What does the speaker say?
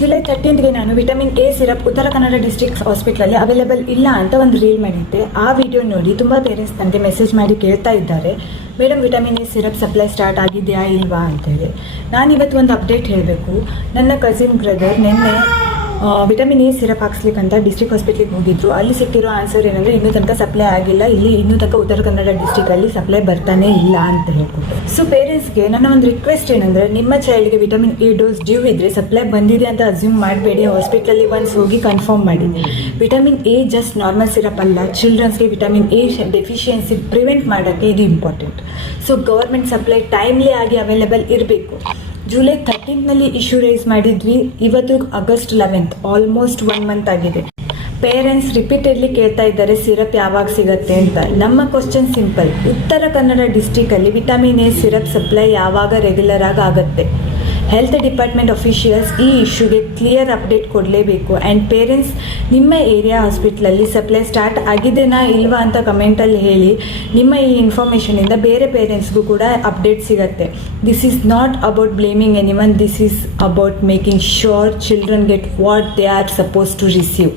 July 13ಗೆ ನಾನು vitamin A syrup Uttara Kannada district ಹಾಸ್ಪಿಟಲಲ್ಲಿ available ಇಲ್ಲ ಅಂತ ಒಂದು ರೀಲ್ ಮಾಡಿದ್ದೆ. ಆ ವಿಡಿಯೋ ನೋಡಿ ತುಂಬ ಪೇರೆಂಟ್ಸ್ ನನಗೆ ಮೆಸೇಜ್ ಮಾಡಿ ಕೇಳ್ತಾ ಇದ್ದಾರೆ, madam vitamin A syrup supply start ಆಗಿದೆಯಾ ಇಲ್ವಾ ಅಂತೇಳಿ. ನಾನಿವತ್ತು ಒಂದು ಅಪ್ಡೇಟ್ ಹೇಳಬೇಕು. ನನ್ನ ಕಸಿನ್ ಬ್ರದರ್ ನಿನ್ನೆ ವಿಟಮಿನ್ ಎ ಸಿರಪ್ ಹಾಕ್ಸ್ಲಿಕ್ಕಂತ ಡಿಸ್ಟ್ರಿಕ್ಟ್ ಹಾಸ್ಪಿಟ್ಲಿಗೆ ಹೋಗಿದ್ರು. ಅಲ್ಲಿ ಸಿಕ್ಕಿರೋ ಆನ್ಸರ್ ಏನಂದರೆ ಇನ್ನೂ ತನಕ ಸಪ್ಲೈ ಆಗಿಲ್ಲ, ಇಲ್ಲಿ ಇನ್ನೂ ತನಕ ಉತ್ತರ ಕನ್ನಡ ಡಿಸ್ಟ್ರಿಕ್ಟಲ್ಲಿ ಸಪ್ಲೈ ಬರ್ತಾನೆ ಇಲ್ಲ ಅಂತ ಹೇಳ್ಬಿಟ್ಟು. ಸೊ ಪೇರೆಂಟ್ಸ್ಗೆ ನನ್ನ ಒಂದು ರಿಕ್ವೆಸ್ಟ್ ಏನಂದರೆ, ನಿಮ್ಮ ಚೈಲ್ಡ್ಗೆ ವಿಟಮಿನ್ ಎ ಡೋಸ್ ಡ್ಯೂ ಇದ್ದರೆ ಸಪ್ಲೈ ಬಂದಿದೆ ಅಂತ ಅಸ್ಯೂಮ್ ಮಾಡಬೇಡಿ. ಹಾಸ್ಪಿಟ್ಲಲ್ಲಿ ಒನ್ಸ್ ಹೋಗಿ ಕನ್ಫರ್ಮ್ ಮಾಡಿ. Vitamin A just normal syrup ಅಲ್ಲ, ಚಿಲ್ಡ್ರನ್ಸ್ಗೆ ವಿಟಮಿನ್ ಎ ಡೆಫಿಷಿಯನ್ಸಿ ಪ್ರಿವೆಂಟ್ ಮಾಡೋಕ್ಕೆ ಇದು important. So government supply timely ಆಗಿ ಅವೈಲೇಬಲ್ ಇರಬೇಕು. ಜುಲೈ 13ನಲ್ಲಿ ಇಶ್ಯೂ ರೈಸ್ ಮಾಡಿದ್ವಿ, ಇವತ್ತು ಆಗಸ್ಟ್ 11th, ಆಲ್ಮೋಸ್ಟ್ 1 ಮಂತ್ ಆಗಿದೆ. ಪೇರೆಂಟ್ಸ್ ರಿಪೀಟೆಡ್ಲಿ ಕೇಳ್ತಾ ಇದ್ದಾರೆ ಸಿರಪ್ ಯಾವಾಗ ಸಿಗುತ್ತೆ ಅಂತ. ನಮ್ಮ ಕ್ವಶನ್ ಸಿಂಪಲ್, ಉತ್ತರ ಕನ್ನಡ ಡಿಸ್ಟ್ರಿಕ್ಟಲ್ಲಿ ವಿಟಮಿನ್ ಎ ಸಿರಪ್ ಸಪ್ಲೈ ಯಾವಾಗ ರೆಗ್ಯುಲರ್ ಆಗಿ ಆಗುತ್ತೆ? ಹೆಲ್ತ್ ಡಿಪಾರ್ಟ್ಮೆಂಟ್ ಅಫಿಷಿಯಲ್ಸ್ ಈ ಇಶ್ಯೂಗೆ ಕ್ಲಿಯರ್ ಅಪ್ಡೇಟ್ ಕೊಡಲೇಬೇಕು. ಆ್ಯಂಡ್ ಪೇರೆಂಟ್ಸ್, ನಿಮ್ಮ ಏರಿಯಾ ಹಾಸ್ಪಿಟ್ಲಲ್ಲಿ ಸಪ್ಲೈ ಸ್ಟಾರ್ಟ್ ಆಗಿದೆನಾ ಇಲ್ವಾ ಅಂತ ಕಮೆಂಟಲ್ಲಿ ಹೇಳಿ. ನಿಮ್ಮ ಈ ಇನ್ಫಾರ್ಮೇಷನಿಂದ ಬೇರೆ ಪೇರೆಂಟ್ಸ್ಗೂ ಕೂಡ ಅಪ್ಡೇಟ್ ಸಿಗುತ್ತೆ. This is not about blaming anyone, this is about making sure children get what they are suppose to receive.